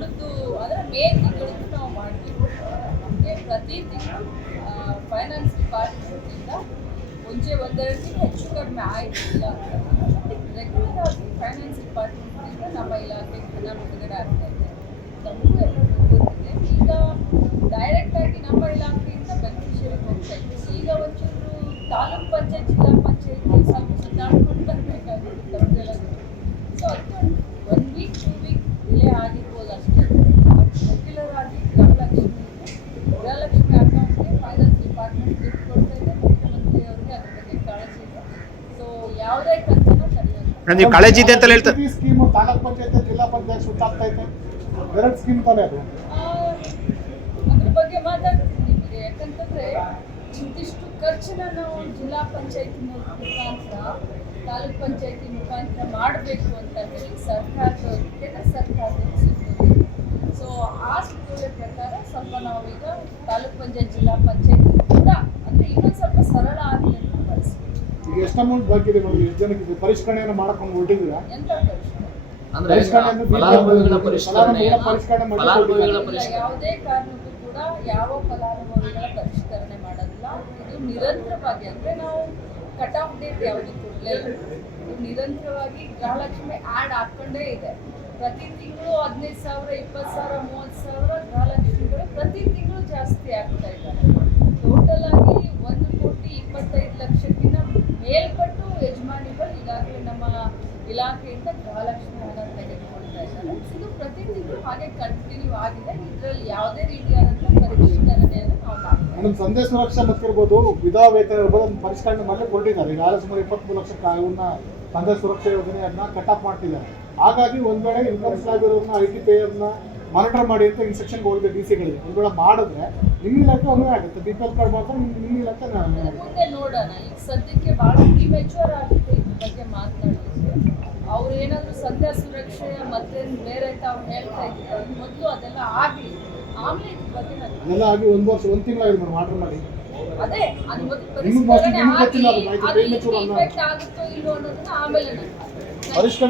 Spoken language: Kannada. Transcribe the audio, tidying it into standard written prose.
ಜೂನದ್ದು ಅಂದರೆ ಮೇ ತಿಂಗಳದ್ದು ನಾವು ಮಾಡಬೇಕು. ಪ್ರತಿ ತಿಂಗಳು ಫೈನಾನ್ಸ್ ಡಿಪಾರ್ಟ್ಮೆಂಟಿಂದ ಮುಂಚೆ ಒಂದೆರಡು ತಿಂಗಳು ಹೆಚ್ಚು ಕಡಿಮೆ ಆಯಿತಿಲ್ಲ ಅಂತ ರೆಗ್ಯುಲರ್ ಆಗಿ ಫೈನಾನ್ಸ್ ಡಿಪಾರ್ಟ್ಮೆಂಟಿಂದ ನಮ್ಮ ಇಲಾಖೆಗೆ ಹಣ ಬಿಡುಗಡೆ ಆಗ್ತಾ ಇದೆ. ನಮಗೂ ಎಲ್ಲರಿಗೂ ಗೊತ್ತಿದೆ. ಈಗ ಡೈರೆಕ್ಟಾಗಿ ನಮ್ಮ ಇಲಾಖೆಯಿಂದ ಬೆನಿಫಿಷರಿಗೆ ಹೋಗ್ತಾ ಇದೆ. ಈಗ ಒಂಚೂರು ತಾಲೂಕ್ ಪಂಚಾಯತ್ ಜಿಲ್ಲಾ ಪಂಚಾಯತಿ ಸ್ವಲ್ಪ ಸುತ್ತಾಡ್ಕೊಂಡು ಬರಬೇಕಾಗುತ್ತೆ ತಮಗೆಲ್ಲ. ಸೊ ಅದಕ್ಕೆ 1 ವೀಕ್ 2 ವೀಕ್ ಡಿಲೇ ಆಗಿರ್ಬೋದು ಅಷ್ಟೇ. ಬಟ್ ರೆಗ್ಯುಲರ್ ಆಗಿ ಗೃಹಲಕ್ಷ್ಮಿ ಅಕೌಂಟ್ಗೆ ಫೈನಾನ್ಸ್ ಡಿಪಾರ್ಟ್ಮೆಂಟ್ ಗಿಫ್ಟ್ ಕೊಡ್ತಾ ಇದೆ. ಮುಖ್ಯಮಂತ್ರಿ ಅವರಿಗೆ ಅದ್ರ ಬಗ್ಗೆ ಕಾಳಜಿ ಇದೆ. ಸೊ ಯಾವುದೇ ಕಂತನ್ನು ತಡೆಯೋದು ನೀವು ಕಾಳಜಿ ಇದೆ ಅಂತ ಹೇಳ್ತಾರೆ. ಸ್ಕೀಮ್ ತಾಲೂಕ್ ಪಂಚಾಯತ್ ಜಿಲ್ಲಾ ಪಂಚಾಯತ್ ಸುತ್ತಾಗ್ತಾ ಇದೆ. 2 ಸ್ಕೀಮ್ ತಾನೇ ಅದು. ಅದ್ರ ಬಗ್ಗೆ ಮಾತಾಡ್ತೀನಿ ನಿಮಗೆ. ಯಾಕಂತಂದ್ರೆ ಇಂತಿಷ್ಟು ಖರ್ಚನ್ನ ನಾವು ಜಿಲ್ಲಾ ಪಂಚಾಯತಿ ಮುಖಾಂತರ ತಾಲೂಕ್ ಪಂಚಾಯತಿ ಮುಖಾಂತರ ಮಾಡಬೇಕು ಅಂತ ಹೇಳಿ ಸರ್ಕಾರದ ಕೇಂದ್ರ ಸರ್ಕಾರದ ಸುತ್ತೋಲೆ. ಸೊ ಆ ಸುತ್ತೋಲೆ ಪ್ರಕಾರ ಸ್ವಲ್ಪ ನಾವೀಗ ತಾಲೂಕ್ ಪಂಚಾಯತ್ ಜಿಲ್ಲಾ ಪಂಚಾಯತಿ ಕೂಡ ಅಂದರೆ ಇನ್ನೊಂದು ಸ್ವಲ್ಪ ಸರಳ ಆಗಲಿ ಅಂತ ಕಳಿಸ್ತೀವಿ. ಈಗ ಎಷ್ಟು ಅಮೌಂಟ್ ಬಾಕಿದೆ ನೋಡಿ, ಎಷ್ಟು ಜನಕ್ಕೆ ಪರಿಷ್ಕರಣೆಯನ್ನು ಮಾಡಕೊಂಡು ಹೊರಟಿದ್ದೀರಾ? ಎಂತ ಪರಿಷ್ಕರಣೆ ಅಂದ್ರೆ ಫಲಾನುಭವಿಗಳ ಪರಿಷ್ಕರಣೆ ಯಾವುದೇ ಕಾರಣಕ್ಕೂ ಕೂಡ ಯಾವ ಫಲಾನುಭವಿಗಳ ಪರಿಷ್ಕರಣೆ ಮಾಡೋದಿಲ್ಲ. ಇದು ನಿರಂತರವಾಗಿ ಅಂದರೆ ನಾವು ಕಟ್ ಆಫ್ ಡೇಟ್ ಯಾವುದು ಕೊಡಲೇ ಇಲ್ಲ. ಇದು ನಿರಂತರವಾಗಿ ಗೃಹಲಕ್ಷ್ಮಿ ಆ್ಯಡ್ ಹಾಕ್ಕೊಂಡೇ ಇದೆ. ಪ್ರತಿ ತಿಂಗಳು 15,000 20,000 30,000 ಗೃಹಲಕ್ಷ್ಮಿಗಳು ಪ್ರತಿ ತಿಂಗಳು ಜಾಸ್ತಿ ಆಗ್ತಾ ಇದ್ದಾರೆ. ಟೋಟಲ್ ಆಗಿ 1,25,00,000ಕ್ಕಿಂತ ಮೇಲ್ಪಟ್ಟು ಯಜಮಾನಿಗಳು ಈಗಾಗಲೇ ನಮ್ಮ ಇಲಾಖೆಯಿಂದ ಗೃಹಲಕ್ಷ್ಮಿ ಹಣ ತೆಗೆದುಕೊಳ್ತಾ ಇದ್ದಾರೆ. ಇದು ಪ್ರತಿ ತಿಂಗಳು ಹಾಗೆ ಕಂಟಿನ್ಯೂ ಆಗಿದೆ. ಇದರಲ್ಲಿ ಯಾವುದೇ ರೀತಿಯಾದಂಥ ಪರಿಷ್ಕರಣೆಯನ್ನು ನಾವು ಮಾಡ್ತೀವಿ. ಮೇಡಮ್, ಸಂದೇಶ ಸುರಕ್ಷಾ ಮತ್ತಿರ್ಬೋದು, ವಿಧವಾ ವೇತನ ಇರ್ಬೋದು, ಅದನ್ನು ಪರಿಷ್ಕರಣೆ ಮಾಡಲಿಕ್ಕೆ ಹೊರಟಿದ್ದಾರೆ. ಈಗ ಸುಮಾರು 23 ಲಕ್ಷ ಇವನ್ನ ಸಂದೇಶ ಸುರಕ್ಷಾ ಯೋಜನೆಯನ್ನ ಕಟ್ ಆಫ್ ಮಾಡ್ತಿದ್ದಾರೆ. ಹಾಗಾಗಿ ಒಂದ್ ವೇಳೆ ಇನ್ಕಮ್ ಸ್ಲಾಬ್ ಇರೋರನ್ನ IT ಪೇಯರ್ನ ಮಾನಿಟರ್ ಮಾಡಿ ಅಂತ ಇನ್ಸ್ಟ್ರಕ್ಷನ್ ಹೋಗಿದೆ DC-ಗಳಿಗೆ. ಒಂದ್ ವೇಳೆ ಮಾಡಿದ್ರೆ ನಿಮ್ಮ ಇಲಾಖೆ ಅನ್ವಯ ಆಗುತ್ತೆ. BPL ಕಾರ್ಡ್ ಮಾತ್ರ ನಿಮ್ಮ ಇಲಾಖೆ ಮುಂದೆ ನೋಡೋಣ. ಈಗ ಸದ್ಯಕ್ಕೆ ಭಾಳ ಪ್ರಿಮೆಚೂರ್ ಆಗುತ್ತೆ ಇದ್ರ ಬಗ್ಗೆ ಮಾತನಾಡೋದು. ಅವ್ರು ಏನಾದರೂ ಸಂಧ್ಯಾ ಸುರಕ್ಷೆಯ ಮತ್ತೆ ಬೇರೆ ತಾವು ಹೇಳ್ತಾ ಇದ್ದಾರೆ, ಮೊದಲು ಅದೆಲ್ಲ ಆಗಲಿ, ಆಮೇಲೆ ಇದ್ರ ಬಗ್ಗೆ ಅದೆಲ್ಲ ಆಗಿ 1 ವರ್ಷ 1 ತಿಂಗಳಾಗಿದೆ ಮೇಡಮ್ ಆರ್ಡರ್ ಮಾಡಿ. ಅದೇ ಅದು ಮೊದಲು ಪರಿಷ್ಕರಣೆ ಆಗಲಿ, ಅದು ಇಫೆಕ್ಟ್ ಆಗುತ್ತೋ ಇಲ್ಲೋ ಅನ್ನೋದನ್ನ ಆಮೇಲೆ ಪರಿಷ್ಕರಣೆ